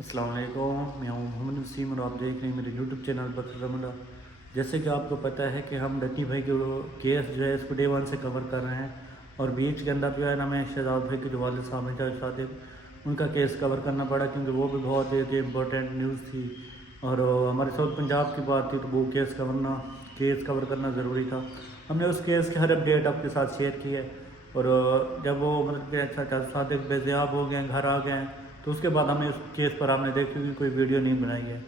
السلام علیکم، میں ہوں محمد وسیم اور آپ دیکھ رہے ہیں میرے یوٹیوب چینل بکر رمضان۔ جیسے کہ آپ کو پتہ ہے کہ ہم ڈکی بھائی کے کیس جو ہے اس کو ڈے 1 سے کور کر رہے ہیں، اور بیچ کے اندر جو ہے نا میں شہزاد بھائی کے جو والد صاحب ہیں جج صادق ان کا کیس کور کرنا پڑا، کیونکہ وہ بھی بہت ایک امپورٹنٹ نیوز تھی اور ہمارے ساؤتھ پنجاب کی بات تھی، تو وہ کیس کور کرنا ضروری تھا۔ ہم نے اس کیس کی ہر اپڈیٹ آپ کے ساتھ شیئر کی ہے، اور جب وہ مطلب کہ اچھا صادق بےضیاب ہو گئے، گھر آ گئے ہیں، تو اس کے بعد ہم نے اس کیس پر آپ نے دیکھی کہ کوئی ویڈیو نہیں بنائی ہے،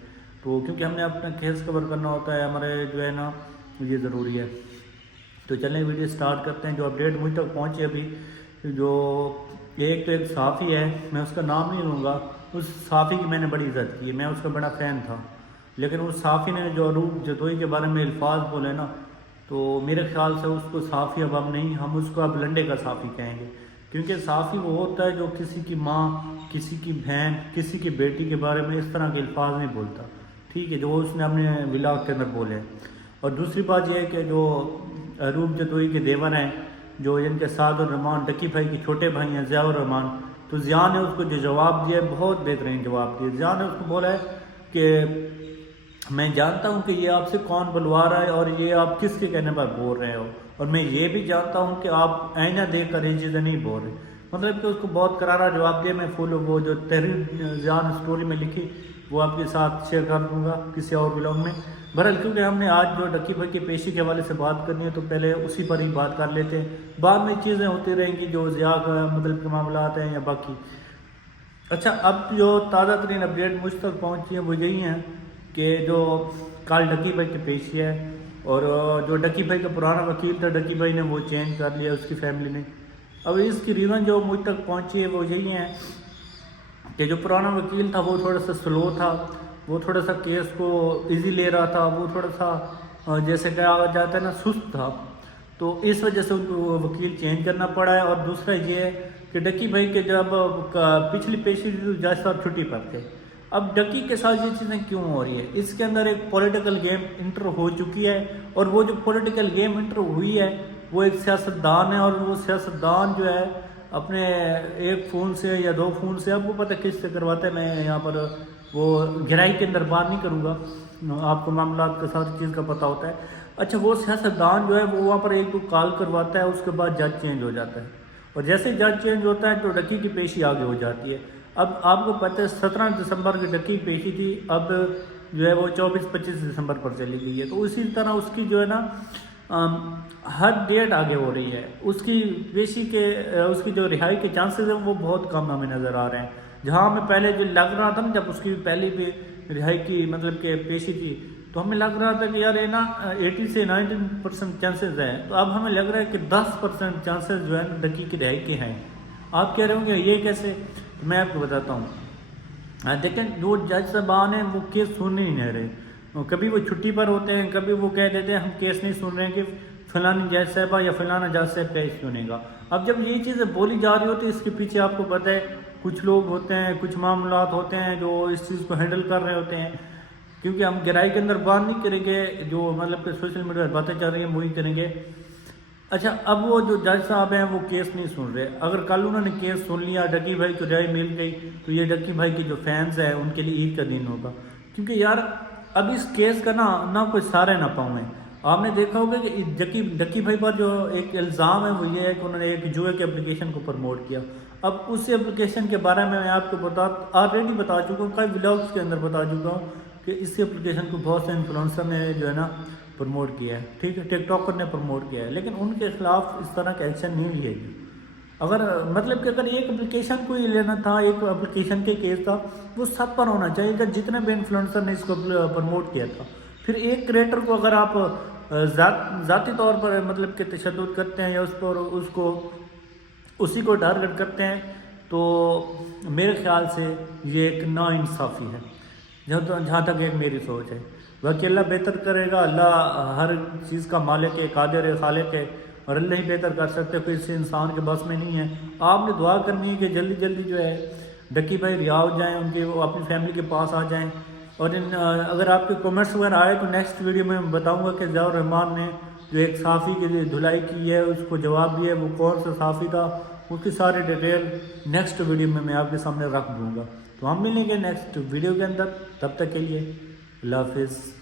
تو کیونکہ ہم نے اپنا کیس کور کرنا ہوتا ہے، ہمارے جو ہے نا یہ ضروری ہے۔ تو چلیں ویڈیو سٹارٹ کرتے ہیں۔ جو اپڈیٹ مجھ تک پہنچی ابھی، جو ایک صحافی ہے، میں اس کا نام نہیں لوں گا، اس صحافی کی میں نے بڑی عزت کی ہے، میں اس کا بڑا فین تھا، لیکن اس صحافی نے جو عروب جتوئی کے بارے میں الفاظ بولے نا، تو میرے خیال سے اس کو صحافی اب نہیں، ہم اس کو اب لنڈے کا صحافی کہیں گے، کیونکہ صحافی وہ ہوتا ہے جو کسی کی ماں، کسی کی بہن، کسی کی بیٹی کے بارے میں اس طرح کے الفاظ نہیں بولتا، ٹھیک ہے، جو اس نے اپنے ولاگ کے اندر بولے۔ اور دوسری بات یہ ہے کہ جو عروب جتوئی کے دیور ہیں، جو ان کے سعد الرحمان ڈکی بھائی کے چھوٹے بھائی ہیں ضیاء الرحمان، تو ضیاء نے اس کو جو جواب دیا ہے بہت بہترین جواب دیا۔ ضیاء نے اس کو بولا ہے کہ میں جانتا ہوں کہ یہ آپ سے کون بلوا رہا ہے اور یہ آپ کس کے کہنے پر بول رہے ہو، اور میں یہ بھی جانتا ہوں کہ آپ آئینہ دیکھ کر یہ چیزیں نہیں بول رہے، مطلب کہ اس کو بہت کرارا جواب دیا۔ میں وہ جو تحریر ضیاء نے اسٹوری میں لکھی وہ آپ کے ساتھ شیئر کر دوں گا کسی اور ولاگ میں۔ بہرحال کیونکہ ہم نے آج جو ڈکی بھائی کی پیشی کے حوالے سے بات کرنی ہے، تو پہلے اسی پر ہی بات کر لیتے ہیں، بعد میں چیزیں ہوتی رہیں گی جو ضیاء کا مطلب کے معاملات ہیں یا باقی۔ اچھا، اب جو تازہ ترین اپڈیٹ مجھ تک پہنچی ہے وہ یہی ہیں کہ جو کل ڈکی بھائی کی پیشی ہے، اور جو ڈکی بھائی کا پرانا وکیل تھا ڈکی بھائی نے وہ چینج کر لیا اس کی فیملی نے۔ اب اس کی ریزن جو مجھ تک پہنچی ہے وہ یہی ہے کہ جو پرانا وکیل تھا وہ تھوڑا سا سلو تھا، وہ تھوڑا سا کیس کو ایزی لے رہا تھا، وہ تھوڑا سا جیسے کہا جاتا ہے نا سست تھا، تو اس وجہ سے ان کو وکیل چینج کرنا پڑا ہے۔ اور دوسرا یہ ہے کہ ڈکی بھائی کے جب پچھلی پیشی تھی تو جج صاحب چھٹی پر تھے، اب ڈکی کے ساتھ یہ چیزیں کیوں ہو رہی ہے؟ اس کے اندر ایک پولیٹیکل گیم انٹر ہو چکی ہے، اور وہ جو پولیٹیکل گیم انٹر ہوئی ہے وہ ایک سیاستدان ہے، اور وہ سیاستدان جو ہے اپنے ایک فون سے یا 2 فون سے، اب وہ پتہ کس سے کرواتا ہے، میں یہاں پر وہ گہرائی کے اندر بات نہیں کروں گا، آپ کو معاملات کے ساتھ چیز کا پتہ ہوتا ہے۔ اچھا، وہ سیاستدان جو ہے وہ وہاں پر 1-2 کال کرواتا ہے، اس کے بعد جج چینج ہو جاتا ہے، اور جیسے جج چینج ہوتا ہے تو ڈکی کی پیشی آگے ہو جاتی ہے۔ اب آپ کو پتہ ہے 17 دسمبر کی ڈکی پیشی تھی، اب جو ہے وہ 24-25 دسمبر پر چلی گئی ہے، تو اسی طرح اس کی جو ہے نا ہر ڈیٹ آگے ہو رہی ہے، اس کی پیشی کے اس کی جو رہائی کے چانسز ہیں وہ بہت کم ہمیں نظر آ رہے ہیں۔ جہاں ہمیں پہلے جو لگ رہا تھا نا، جب اس کی پہلی بھی رہائی کی مطلب کہ پیشی تھی، تو ہمیں لگ رہا تھا کہ یار یہ نا 80 سے 90% چانسز ہیں، تو اب ہمیں لگ رہا ہے کہ 10% چانسز جو ہے ڈکی کی رہائی کے ہیں۔ آپ کہہ رہے ہوں گے یہ کیسے؟ میں آپ کو بتاتا ہوں۔ دیکھیں، جو جج صاحبان ہیں وہ کیس سننے ہی نہیں رہے، کبھی وہ چھٹی پر ہوتے ہیں، کبھی وہ کہہ دیتے ہیں ہم کیس نہیں سن رہے ہیں کہ فلانی جج صاحبہ یا فلانا جج صاحب کیس سنے گا۔ اب جب یہ چیزیں بولی جا رہی ہوتی ہے، اس کے پیچھے آپ کو پتہ ہے کچھ لوگ ہوتے ہیں، کچھ معاملات ہوتے ہیں جو اس چیز کو ہینڈل کر رہے ہوتے ہیں، کیونکہ ہم گہرائی کے اندر بات نہیں کریں گے، جو مطلب کہ سوشل میڈیا پر باتیں چل رہی ہیں وہی کریں گے۔ اچھا، اب وہ جو جج صاحب ہیں وہ کیس نہیں سن رہے، اگر کل انہوں نے کیس سن لیا، ڈکی بھائی کو رہائی مل گئی، تو یہ ڈکی بھائی کے جو فینس ہیں ان کے لیے عید کا دن ہوگا، کیونکہ یار اب اس کیس کا نہ کوئی سارے نہ پاؤں ہے۔ آپ نے دیکھا ہوگا کہ ڈکی بھائی پر جو ایک الزام ہے وہ یہ ہے کہ انہوں نے ایک جوئے کی اپلیکیشن کو پروموٹ کیا۔ اب اس اپلیکیشن کے بارے میں آپ کو آلریڈی بتا چکا ہوں، کئی ولاگس کے اندر بتا چکا ہوں کہ اس اپلیکیشن کو بہت سے انفلوئنسر نے جو ہے نا پروموٹ کیا ہے، ٹھیک ہے، ٹک ٹاکر نے پروموٹ کیا ہے، لیکن ان کے خلاف اس طرح کا ایکشن نہیں لیے گی۔ اگر مطلب کہ اگر ایک اپلیکیشن کو ہی لینا تھا، ایک اپلیکیشن کے کیس تھا، وہ سب پر ہونا چاہیے کہ جتنے بھی انفلوئنسر نے اس کو پروموٹ کیا تھا۔ پھر ایک کریٹر کو اگر آپ ذاتی طور پر مطلب کہ تشدد کرتے ہیں یا اسی کو ٹارگٹ کرتے ہیں، تو میرے خیال سے یہ ایک ناانصافی ہے، جہاں تک ایک میری سوچ ہے۔ باقی اللہ بہتر کرے گا، اللہ ہر چیز کا مالک ہے، قادر ہے، خالق ہے، اور اللہ ہی بہتر کر سکتے، کوئی اس انسان کے بس میں نہیں ہے۔ آپ نے دعا کرنی ہے کہ جلدی جلدی جو ہے ڈکی بھائی رہا ہو جائیں، ان کے وہ اپنی فیملی کے پاس آ جائیں، اور اگر آپ کے کمنٹس وغیرہ آئے تو نیکسٹ ویڈیو میں بتاؤں گا کہ ضیاء الرحمان نے جو ایک صحافی کے لیے دھلائی کی ہے، اس کو جواب دیا ہے، وہ کون سا صحافی تھا، اس کی ساری ڈیٹیل نیکسٹ ویڈیو میں آپ کے سامنے رکھ دوں گا۔ تو ہم ملیں گے نیکسٹ ویڈیو کے اندر، تب تک کے لیے اللہ حافظ۔